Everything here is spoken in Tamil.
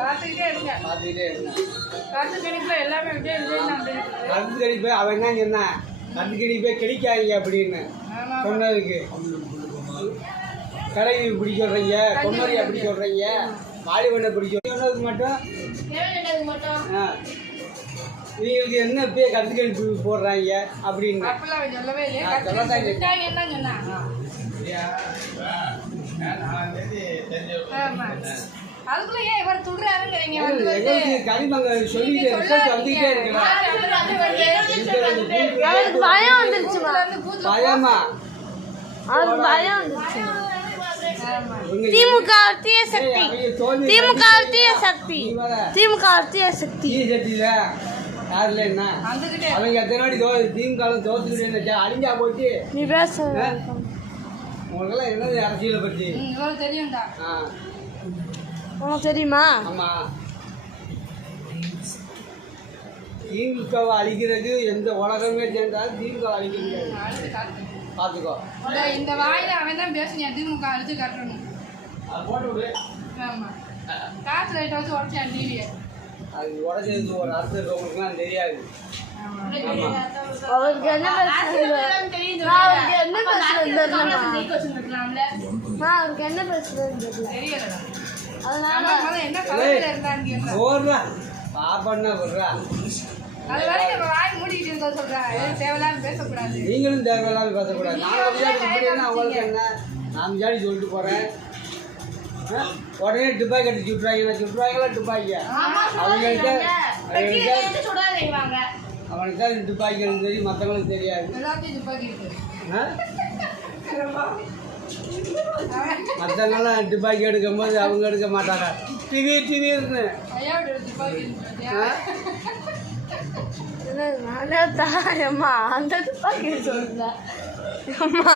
பார்த்துக்கிட்டே இருங்க. கருத்து கணிப்பு எல்லாமே விஜய் கருத்து கணிப்பு அவன் என்ன சொன்னான், கருத்து கணிப்பே கிடைக்காதீங்க அப்படின்னு சொன்னதுக்கு கடை இப்படி சொல்றீங்க, பொன்னரி அப்படி சொல்றீங்க, வாலிபனை இப்படி சொன்னதுக்கு மட்டும் இவங்களுக்கு என்ன இப்பயே கருத்து கணிப்பு போடுறாங்க அப்படின்னு கனிமங்க சொல்லிட்டு வந்துட்டே அவருக்கு பயம் வந்துருச்சுமா. பயமா அவருக்கு பயம் வந்துருச்சு. திமுக தீய சக்தி, திமுக தீய சக்தி, திமுக தீய சக்தி. யாருல என்ன அவங்க எத்தனை வாட்டி திமுக தோத்துக்கிட்டு அழிஞ்சா போச்சு. நீ பேச உங்களுக்கெல்லாம் என்னது அரசியலை பற்றி தெரியும்டா. உனக்கு தெரியுமா? ஆமா, திமுகவை அழிக்கிறது எந்த உலகமே சேர்ந்தாலும் திமுக அழிக்க முடியாது. பார்த்துக்கோ, இந்த வாயில அவன் தான் பேசுனியா திமுக அழிச்சு காட்டணும். அது போட்டு விடு. ஆமா, காசு லைட்டை வச்சு உடச்சான் டிவியை. அது உடச்சது ஒரு அர்த்தம் இருக்கவங்களுக்குலாம் தெரியாது. அவருக்கு என்ன பேசுறது, அவருக்கு என்ன பேசுறது அவருக்கு என்ன பேசுறது தெரியல. அதனால என்ன கவலையில இருந்தான்னு போடுறா பாப்பண்ணா போடுறா. அது வரைக்கும் வாய் மூடிட்டு இருக்க சொல்றா. தேவையில்லாம பேசக்கூடாது. நீங்களும் தேவையில்லாம பேசக்கூடாது. நான் விசாரிச்சு அவங்களுக்கு என்ன, நான் விசாரிச்சு சொல்லிட்டு போறேன். உடனே துப்பாக்கி கட்டி சுட்டுறாங்க, சுட்டுறாங்களா துப்பாக்கிய அவனுக்கு தான் துப்பாக்கிகளுக்கு தெரியும், மற்றவங்களுக்கு தெரியாது. மற்றவங்களாம் துப்பாக்கி எடுக்கும் போது அவங்க எடுக்க மாட்டாங்க. திடீர்னு அந்த துப்பாக்கி சொல்லுங்க.